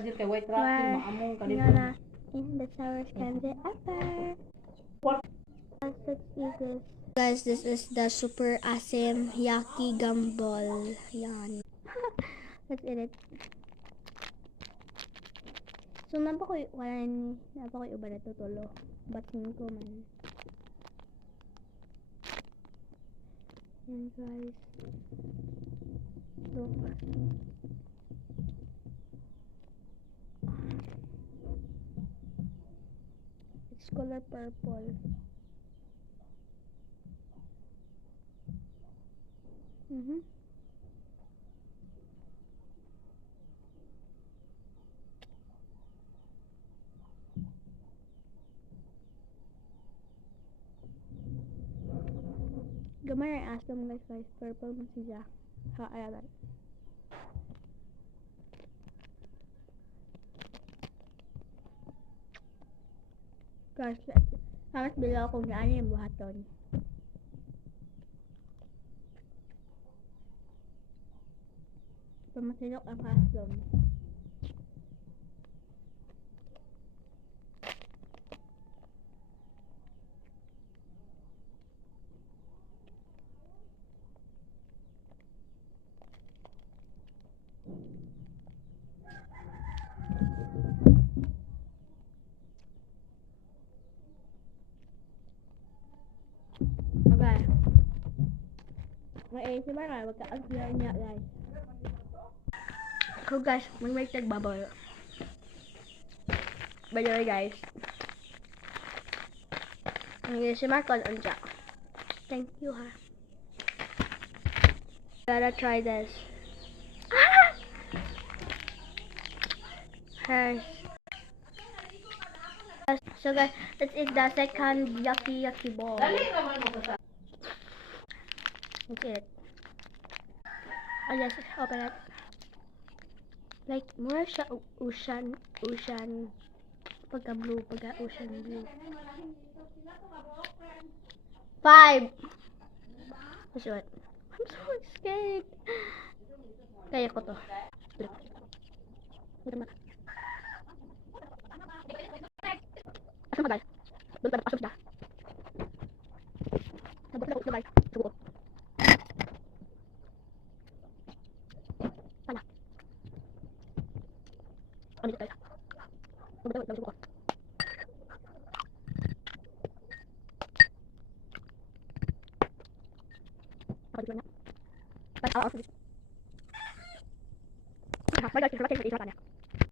kadir kay white rocking maamong kadir. Gonna in the sourest candy ever. Let's eat this. Guys, this is the super asim yaki gumball. Yan. Let's eat it. So, napakoy iba na tutulo. Batin ko man. Yan guys. Look. It's color purple. Gamay ang asom guys, purple mo siya. Ha, ayan. Guys, hamas bila akong naan yung buhaton. Pamasilok ang asom. Okay. May ASMR nga, magka-agyan niya guys. So guys, mag-make nagbabaw. By the way guys, ang ASMR ko on siya. Thank you ha. Gotta try this. Guys. So guys, let's eat the second yaki ball. Dali naman mo sa. Let's eat it. I'll just open it. Like, mura siya ocean. Pagka blue, pagka ocean blue. 5! What's it? I'm so scared. Kaya ko to. Asam ka guys? Doon pa na pasok siya. Nabot na guys. Subuko. Sana. Ano dito guys? Nabot na subuko. Ako dito na. Bye guys, sa isa niya.